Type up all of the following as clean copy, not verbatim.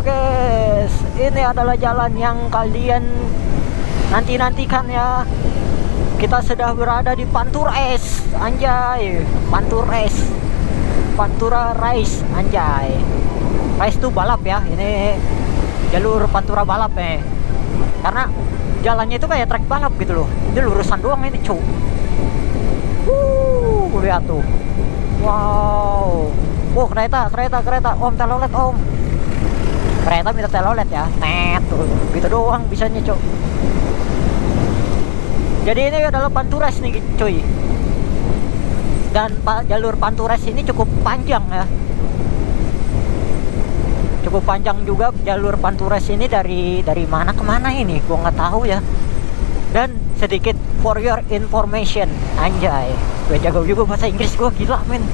guys, ini adalah jalan yang kalian nanti-nantikan ya. Kita sudah berada di Pantures, anjay. Pantura Race, anjay. Race itu balap ya, ini jalur Pantura balap ya. Karena jalannya itu kayak trek balap gitu loh. Ini lurusan doang ini, cu. Lihat tuh. Wow. Kereta. Om, telolet, om. Kereta minta telolet ya. Net tuh. Gitu doang bisanya, cu. Jadi ini adalah Pantures nih, cuy. Dan jalur Pantures ini cukup panjang ya. Cukup panjang juga jalur Pantures ini dari mana ke mana ini, gua nggak tahu ya. Dan sedikit for your information, anjay. Gue jago juga bahasa Inggris gua, gila men.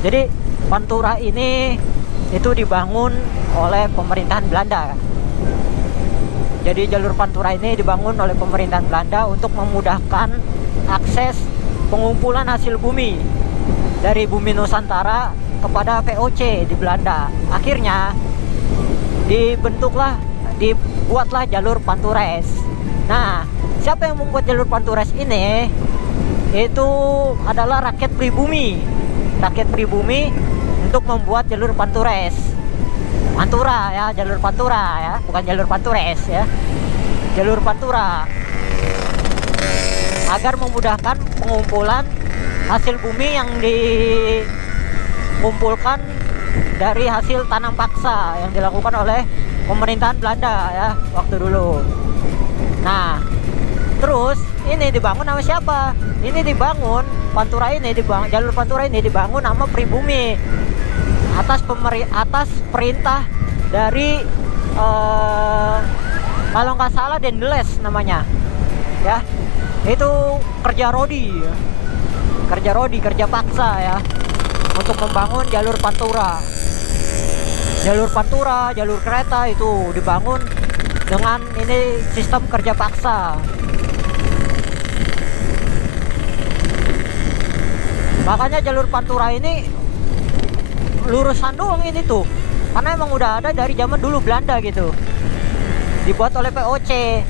Jadi Pantura ini itu dibangun oleh pemerintahan Belanda. Jadi jalur Pantura ini dibangun oleh pemerintahan Belanda untuk memudahkan akses pengumpulan hasil bumi dari bumi Nusantara kepada VOC di Belanda. Akhirnya dibuatlah jalur Pantures. Nah, siapa yang membuat jalur Pantures ini? Itu adalah rakyat pribumi. Rakyat pribumi untuk membuat jalur Pantures. Pantura ya, jalur Pantura ya, bukan jalur Pantures ya. Jalur Pantura agar memudahkan pengumpulan hasil bumi yang dikumpulkan dari hasil tanam paksa yang dilakukan oleh pemerintahan Belanda ya waktu dulu. Nah, terus ini dibangun sama siapa? Ini dibangun jalur Pantura ini dibangun sama pribumi atas perintah dari kalau nggak salah Dendeles namanya ya. Itu kerja paksa ya untuk membangun jalur Pantura. Jalur kereta itu dibangun dengan ini sistem kerja paksa. Makanya jalur Pantura ini lurusan doang ini tuh, karena emang udah ada dari zaman dulu Belanda gitu. Dibuat oleh VOC,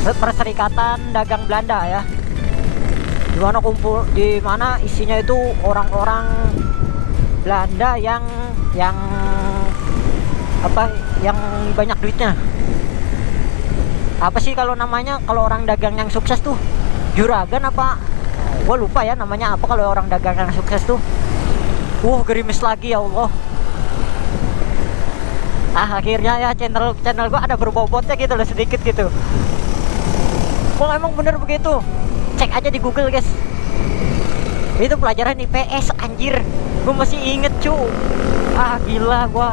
Perserikatan Dagang Belanda ya. Di mana isinya itu orang-orang Belanda yang banyak duitnya. Apa sih kalau namanya kalau orang dagang yang sukses tuh? Juragan apa? Gue lupa ya namanya apa kalau orang dagang yang sukses tuh. Gerimis lagi ya Allah. Akhirnya ya channel gue ada berbobotnya gitu loh, sedikit gitu. Kalau emang bener begitu, cek aja di Google guys. Itu pelajaran IPS anjir. Gue masih inget cu. Gila gue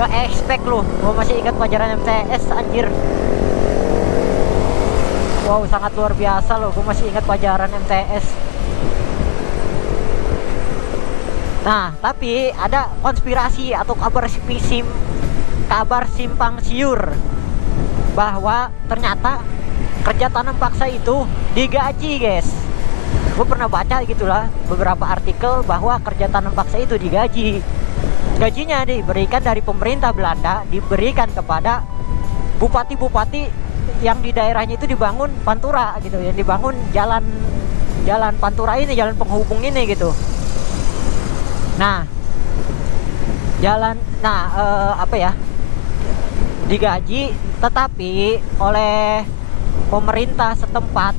gak expect loh. Gue masih inget pelajaran MTS anjir. Wow, sangat luar biasa loh. Gue masih ingat pelajaran MTS. Nah, tapi ada konspirasi atau kabar simpang siur bahwa ternyata kerja tanam paksa itu digaji, guys. Gue pernah baca gitulah beberapa artikel bahwa kerja tanam paksa itu digaji. Gajinya diberikan dari pemerintah Belanda, diberikan kepada bupati-bupati yang di daerahnya itu dibangun Pantura gitu, yang dibangun jalan Pantura ini, jalan penghubung ini gitu. Nah, digaji tetapi oleh pemerintah setempat,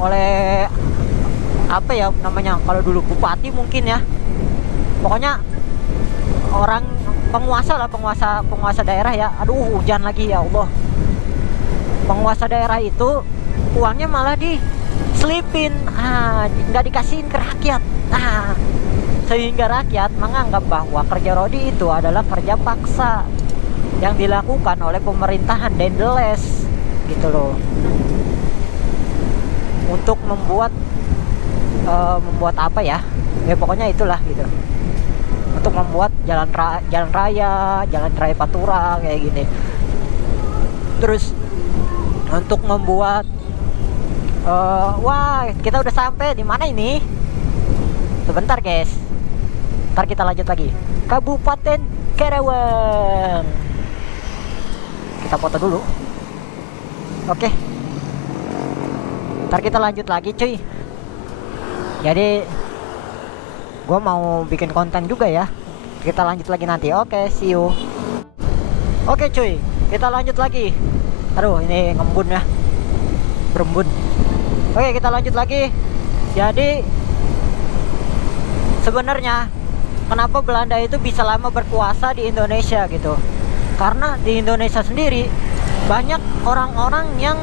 oleh kalau dulu bupati mungkin ya, pokoknya orang penguasa daerah ya. Aduh, hujan lagi ya Allah. Penguasa daerah itu uangnya malah diselipin, nggak dikasihin ke rakyat. Sehingga rakyat menganggap bahwa kerja rodi itu adalah kerja paksa yang dilakukan oleh pemerintahan Dendeles gitu loh, untuk membuat apa ya pokoknya itulah gitu, untuk membuat jalan raya Pantura kayak gini. Terus untuk membuat wah, kita udah sampai di mana ini? Sebentar guys. Ntar kita lanjut lagi. Kabupaten Karawang. Kita foto dulu. Oke. Ntar kita lanjut lagi cuy. Jadi gua mau bikin konten juga ya. Kita lanjut lagi nanti. Oke, see you. Oke cuy, kita lanjut lagi. Aduh, ini ngembun ya, berembun. Oke, kita lanjut lagi. Jadi sebenarnya kenapa Belanda itu bisa lama berkuasa di Indonesia gitu? Karena di Indonesia sendiri banyak orang-orang yang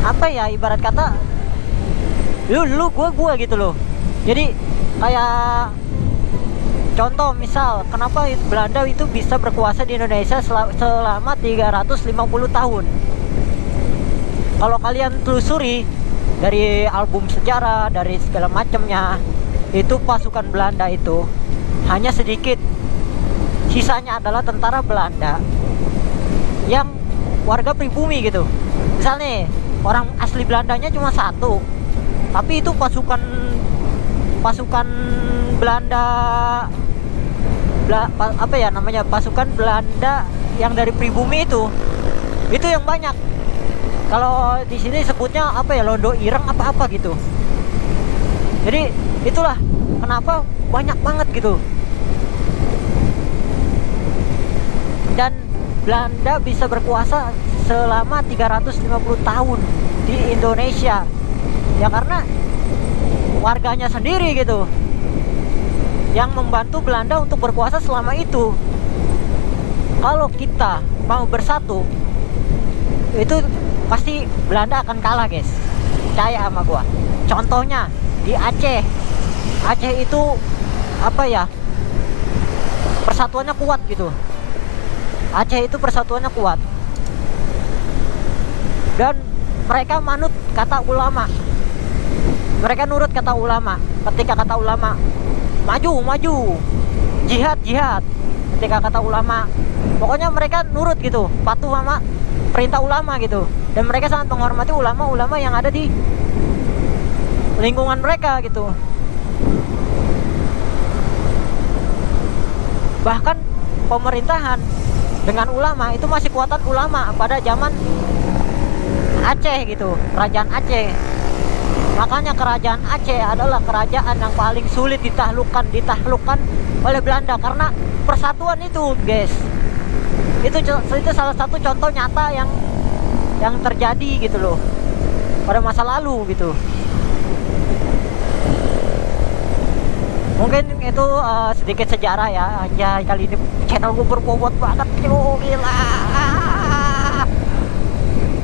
apa ya, ibarat kata lu gua gitu loh. Jadi kayak contoh misal, kenapa Belanda itu bisa berkuasa di Indonesia selama 350 tahun. Kalau kalian telusuri dari album sejarah, dari segala macamnya, itu pasukan Belanda itu hanya sedikit. Sisanya adalah tentara Belanda yang warga pribumi gitu. Misalnya orang asli Belandanya cuma satu, tapi itu pasukan Belanda, apa ya namanya, pasukan Belanda yang dari pribumi itu yang banyak. Kalau di sini sebutnya apa ya, londo ireng apa gitu. Jadi itulah kenapa banyak banget gitu. Dan Belanda bisa berkuasa selama 350 tahun di Indonesia ya, karena warganya sendiri gitu yang membantu Belanda untuk berkuasa selama itu. Kalau kita mau bersatu, itu pasti Belanda akan kalah guys, percaya sama gua. Contohnya di Aceh. Aceh itu apa ya, persatuannya kuat gitu. Aceh itu persatuannya kuat, dan mereka manut kata ulama. Mereka nurut kata ulama. Ketika kata ulama maju, jihad, ketika kata ulama, pokoknya mereka nurut gitu, patuh sama perintah ulama gitu. Dan mereka sangat menghormati ulama-ulama yang ada di lingkungan mereka gitu. Bahkan pemerintahan dengan ulama itu masih kuatan ulama pada zaman Aceh gitu, kerajaan Aceh. Makanya kerajaan Aceh adalah kerajaan yang paling sulit ditaklukkan oleh Belanda, karena persatuan itu guys. Itu salah satu contoh nyata yang terjadi gitu loh pada masa lalu gitu. Mungkin itu sedikit sejarah ya. Anjay, kali ini channel gue berbobot banget, gila.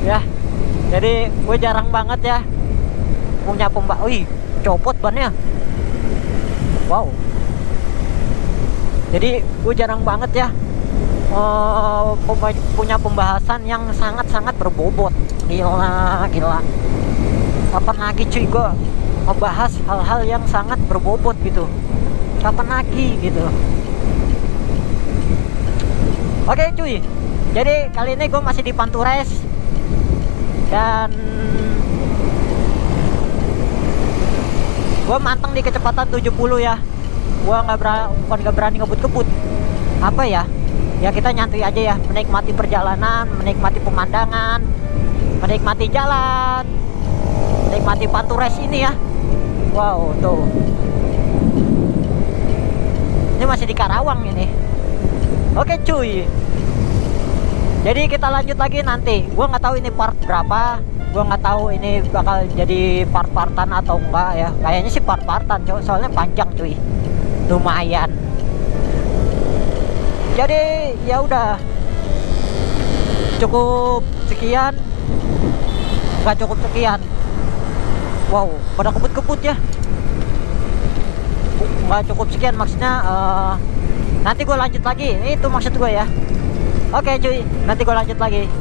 Ya, jadi gue jarang banget ya punya wih, copot bannya. Wow. Jadi gue jarang banget ya punya pembahasan yang sangat-sangat berbobot. Gila. Kapan lagi cuy gue membahas hal-hal yang sangat berbobot gitu? Kapan lagi gitu? Oke cuy, jadi kali ini gue masih di Pantures dan gue manteng di kecepatan 70 ya. Gue bukan gak berani ngebut-ngebut. Apa ya? Ya kita nyantai aja ya, menikmati perjalanan, menikmati pemandangan, menikmati jalan, menikmati Pantures ini ya. Wow, tuh. Ini masih di Karawang ini. Oke cuy. Jadi kita lanjut lagi nanti. Gua nggak tahu ini part berapa. Gua nggak tahu ini bakal jadi part-partan atau enggak ya. Kayaknya sih part-partan, soalnya panjang cuy. Lumayan. Jadi ya udah. Cukup sekian. Nggak cukup sekian. Wow, pada kebut-kebut ya. Nggak cukup sekian, maksudnya nanti gue lanjut lagi. Itu maksud gue ya. Oke cuy, nanti gue lanjut lagi.